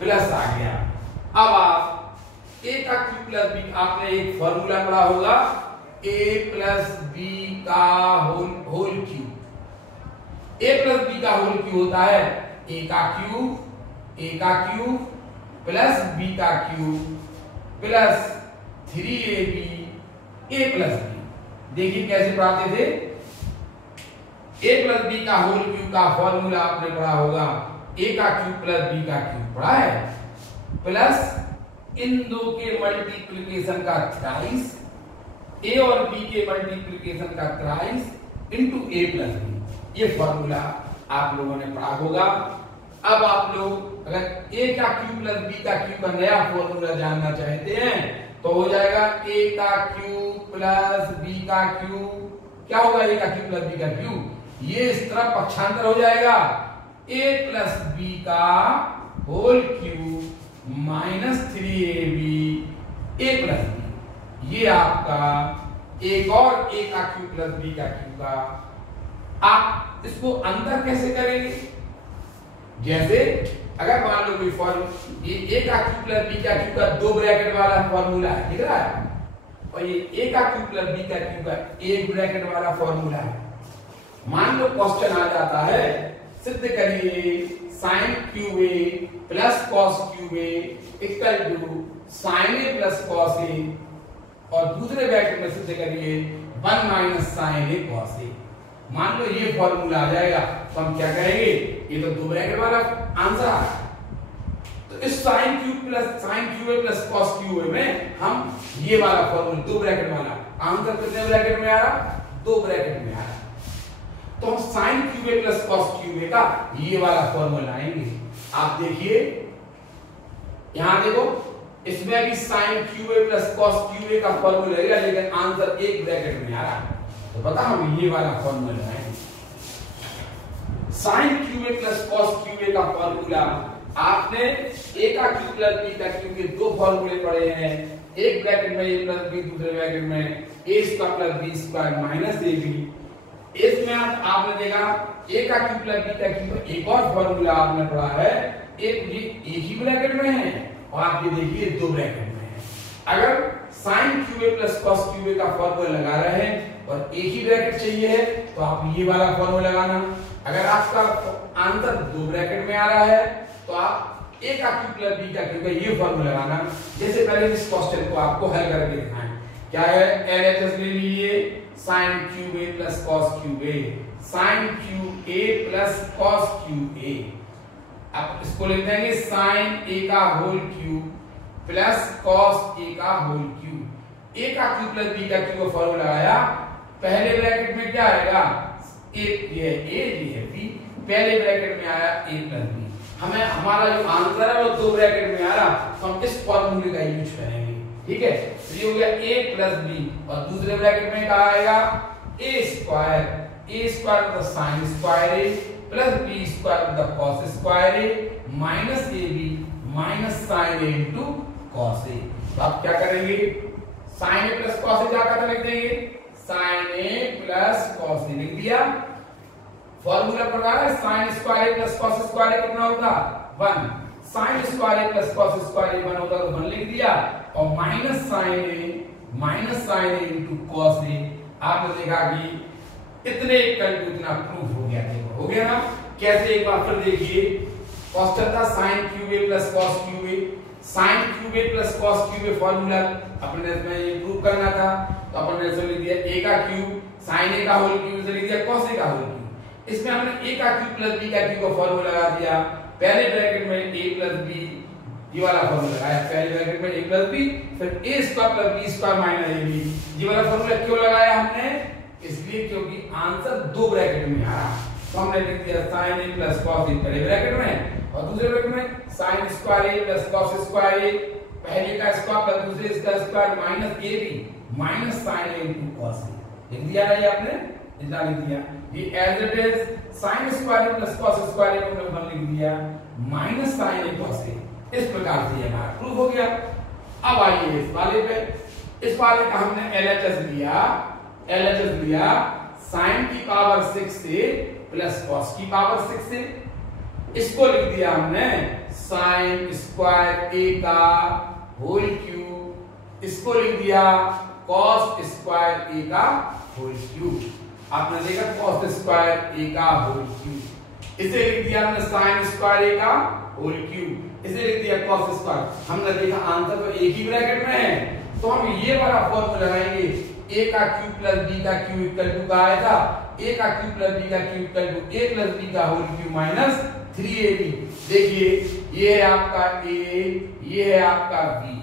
प्लस आ गया। अब आप a का क्यूब प्लस b, आपने एक फॉर्मूला पढ़ा होगा a प्लस b का whole cube. a plus b का होल क्यूब होता है a का क्यूब प्लस b का cube plus 3ab a plus b। देखिए कैसे पढ़ाते थे, a प्लस b का होल क्यूब का फॉर्मूला आपने पढ़ा होगा a का क्यूब प्लस b का क्यूब पढ़ा है, प्लस इन दो के मल्टीप्लिकेशन का थ्राइस, a और b के मल्टीप्लिकेशन का thrice into a plus b। ये फॉर्मूला आप लोगों ने पढ़ा होगा। अब आप लोग अगर a का क्यूब प्लस b का क्यूब का नया फॉर्मूला जानना चाहते हैं तो हो जाएगा a का क्यूब प्लस b का क्यूब, क्या होगा a का क्यूब प्लस b का क्यूब, ये इस तरह पक्षांतर हो जाएगा a प्लस b का whole cube minus 3ab a plus b। ये आपका एक और a का क्यूब प्लस b का क्यूब का। आप इसको अंतर कैसे करेंगे, जैसे अगर मान लो कोई फॉर्मूला ये a का क्यूब प्लस b का क्यूब का दो ब्रैकेट वाला फॉर्मूला है, दिख रहा है, और ये a का क्यूब प्लस b का क्यूब का एक ब्रैकेट वाला फॉर्मूला है। मान लो क्वेश्चन आ जाता है, सिद्ध करिए sine cube a plus cos cube a equal to sine a plus cos a, और दूसरे ब्रैकेट में सिद्ध करिए 1 minus sine a cos a। मान लो ये फॉर्मूला आ जाएगा तो हम क्या करेंगे, ये तो दो ब्रैकेट वाला आंसर आ रहा है, तो इस sign cube a plus cos cube a में हम ये वाला फॉर्मूला दो ब्रैकेट वाला आंसर कितने ब्रैकेट में आ रहा, दो ब्रैकेट में आ रहा, तो हम sign cube a plus cos cube a का ये वाला फॉर्मूला लाएंगे। आप देखिए यहां देखो, इसमें भी sign cube a plus cos cube a का फॉर्मूला लगेगा, लेकिन आंसर एक ब्रैकेट में आ रहा है, तो पता हम ये वाला फॉर्मूला लाएंगे। Sign cube a plus cos cube a का फॉर्मूला आपने a का क्यूब प्लस b का क्यूब के दो फॉर्मूले पढ़े हैं, एक ब्रैकेट में a प्लस b, दूसरे ब्रैकेट में a square plus b square minus ab। इसमें आपने देखा a का क्यूब प्लस b का क्यूब, एक और फॉर्मूला आपने पढ़ा है, एक ही ब्रैकेट में है और आप ये देखिए दो ब्रैकेट में है। अगर sign cube a plus cos cube a का फॉर्मूला लगा रहे हैं और एक ही ब्रैकेट चाहिए है तो आप ये वाला फॉर्मूला लगाना। अगर आपका आंसर दो ब्रैकेट में आ रहा है तो आप a का क्यूब प्लस b का क्यूब ये फॉर्मूला लगाना। जैसे पहले इस क्वेश्चन को आपको हल करके दिखाएं, क्या है, LHS ले लीजिए, sine cube a plus cos cube a, sine cube a plus cos cube a। अब इसको लिख देंगे साइन a का whole cube plus cos a का होल क्यूब। a का क्यूब प्लस b का क्यूब का फॉर्मूला लगाया, पहले ब्रैकेट में क्या आएगा, ये है a, ये है b, पहले ब्रैकेट में आया a प्लस बी। हमें हमारा जो आंसर है वो दो ब्रैकेट में आ रहा, तो हम इस फॉर्मूले का यूज करेंगे। ठीक है, तो ये हो गया a प्लस बी और दूसरे ब्रैकेट में क्या आएगा a स्क्वायर मतलब sine square a plus b square मतलब cos square a minus A B minus sine a into cos a। तो आप क्या करेंगे, sine a plus cos a जाकर लिख देंगे, sine a plus cos a लिख दिया। फॉर्मूला प्रकार है sine square a plus cos square a कितना होगा 1, sine square a plus cos square a 1 होगा तो 1 लिख दिया और minus sine a into cos a। आपने देखा कि इतने इक्वल टू इतना प्रूफ हो गया। देखो हो गया ना, कैसे एक बार फिर देखिए, क्वेश्चन था sign cube a plus cos cube a, sine cube a plus cos cube a formula अपने इसमें ये प्रूव करना था, तो अपन ने ऐसे लिख दिया a का क्यूब साइन a का होल क्यूब से लिख दिया कॉस a का होल क्यूब। इसमें हमने a का क्यूब प्लस b का क्यूब का फॉर्मूला लगा दिया, पहले ब्रैकेट में a प्लस b ये वाला फॉर्मूला लगाया, पहले ब्रैकेट में a प्लस b फिर a square plus b square minus ab। ये वाला फॉर्मूला क्यों लगाया हमने, इसलिए क्योंकि आंसर दो ब्रैकेट में आ रहा, तो हमने लिख दिया sin a plus cos a पहले ब्रैकेट में और दूसरे ब्रैकेट में sin square a plus cos square a, पहले का स्क्वायर प्लस दूसरे का square minus ab minus sin a into cos a। लिख दिया है ये आपने, इतना लिख दिया। ये as it is sin square plus cos square को हमने लिख दिया minus sin a cos a। इस प्रकार से ये हमारा प्रूफ हो गया। अब आइए इस वाले पे, इस वाले का हमने LHS लिया sin की पावर 6 से प्लस cos की पावर 6 से, इसको लिख दिया हमने sin स्क्वायर a का होल क्यूब, इसको लिख दिया cos स्क्वायर a का होल क्यूब। आपने देखा cos स्क्वायर a का होल क्यूब, इसे लिख दिया हमने sin स्क्वायर a का होल क्यूब, इसे लिख दिया cos स्क्वायर। हमने देखा आंसर तो एक ही ब्रैकेट में है, तो हम ये वाला फॉर्मूला लगाएंगे, a का क्यूब प्लस b का क्यूब इक्वल टू का आया था a का क्यूब प्लस b का cube equal to a plus b का होल क्यूब माइनस 3ab। देखिए ये है आपका a, ये है आपका b,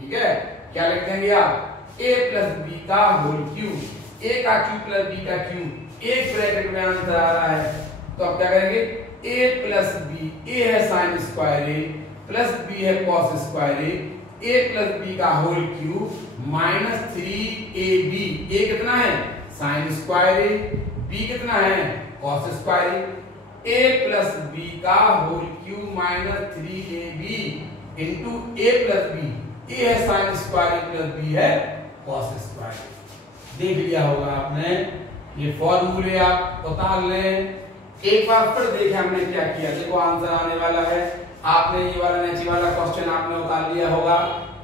ठीक है, क्या लिख देंगे आप a प्लस b का होल क्यूब, a का क्यूब प्लस b का क्यूब, एक ब्रैकेट में आंसर आ रहा है, तो आप क्या करेंगे a प्लस b, a है sine square a plus b है cos square a plus b का whole cube minus 3ab। a कितना है साइन स्क्वायर a, b कितना है cos square a plus b का whole cube minus 3ab into a plus b, a है sine square plus b है cos square. देख लिया होगा आपने, ये फॉर्मूले आप उतार लें। एक बार फिर देखें हमने क्या किया, देखो आंसर आने वाला है। आपने ये वाला नीचे वाला क्वेश्चन आपने उतार लिया होगा,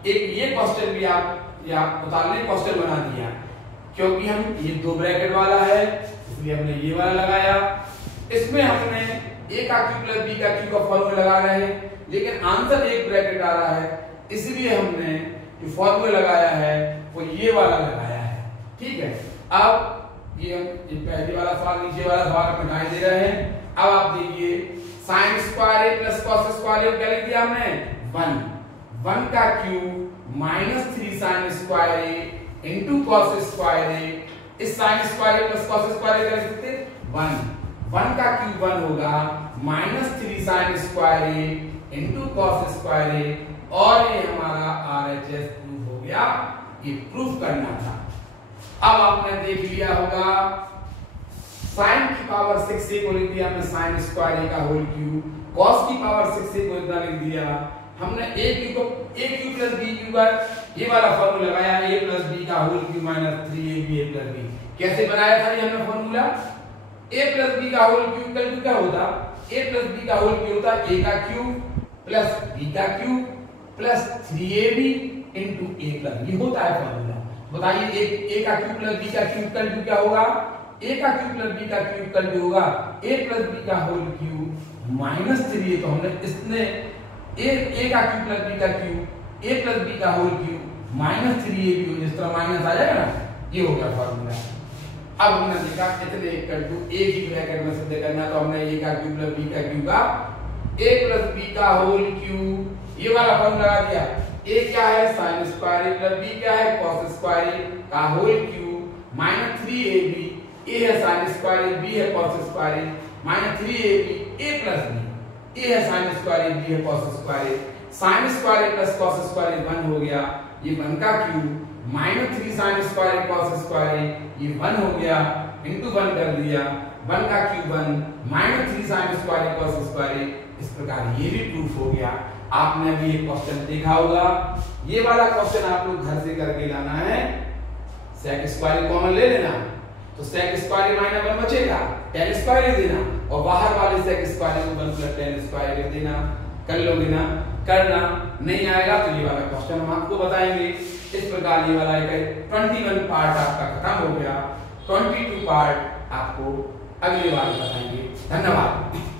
एक ये क्वेश्चन भी आप उतारने क्वेश्चन बना दिया, क्योंकि हम ये दो ब्रैकेट वाला है इसलिए हमने ये वाला लगाया। इसमें हमने a का क्यूब प्लस b का क्यूब का फॉर्मूला लगा रहे हैं, लेकिन आंसर एक ब्रैकेट आ रहा है, इसलिए हमने जो फॉर्मूला लगाया है वो ये वाला लगाया है। ठीक है, अब ये पहले वाला सवाल नीचे वाला सवाल मिटाई दे रहे हैं। अब आप देखिए sin square a plus cos square a क्या लिख दिया हमने 1 का cube minus 3 sin square a into cos square a। इस sin square a plus cos square a क्या लिख सकते 1 का क्यूब 1 होगा minus 3 sin square a into cos square a, और ये हमारा RHS प्रूफ हो गया। ये प्रूफ करना था। अब आपने देख लिया होगा sin की पावर 6a को लिख दिया हमने sin स्क्वायर a का होल क्यूब, cos की पावर 6a को इतना लिख दिया हमने a क्यूब को a cube plus b cube का ये वाला फॉर्मूला लगाया a प्लस b का whole cube minus 3ab a plus b। कैसे बनाया था ये हमने फॉर्मूला, a प्लस b का होल क्यूब इक्वल टू क्या होता, a प्लस b का होल क्यूब होता a का क्यूब प्लस b का cube plus 3ab into a plus b होता है फॉर्मूला। बताइए a का क्यूब प्लस b का क्यूब इक्वल टू क्या होगा, a का क्यूब प्लस b का क्यूब इक्वल टू होगा a प्लस b का होल क्यूब माइनस 3a। तो हमने इसने a का क्यूब प्लस b का क्यूब a प्लस b का होल क्यूब माइनस 3ab हो, जिस तरह माइनस आ जाएगा ना, ये हो गया फॉर्मूला। अब हमने देखा इतने इक्वल टू a की ब्रैकेट में सिद्ध करना, तो हमने a का क्यूब प्लस b का क्यूब का a प्लस b का होल क्यूब ये वाला फॉर्मूला लगा दिया। a क्या है sin square a plus b क्या है cos स्क्वायर a का whole cube minus 3ab, a है sin स्क्वायर a b है cos square a -3ab a plus b, a है साइन स्क्वायर ए, b है cos square A, sign square A plus cos square ए 1 हो गया, ये 1 का cube, -3 sine square ए cos square ए, ये 1 हो गया, इंटू 1 कर दिया, 1 का क्यूब 1, -3 साइन स्क्वायर ए कॉस स्क्वायर ए। इस प्रकार ये भी प्रूफ हो गया। आपने अभी एक क्वेश्चन देखा होगा, ये वाला क्वेश्चन आप लोग घर से करके लाना है, सेक स्क्वायर कॉमन ले लेना, तो सेक स्क्वायर -1 बचेगा, tan स्क्वायर ले देना, और बाहर वाले सेक स्क्वायर को 1 + tan स्क्वायर ले देना। कर लोगे ना? करना नहीं आएगा तो ये वाला क्वेश्चन हम आपको बताएंगे। इस प्रकार ये वाला एक 21 पार्ट आपका खत्म हो गया, 22 पार्ट आपको अगली बार बताएंगे। धन्यवाद।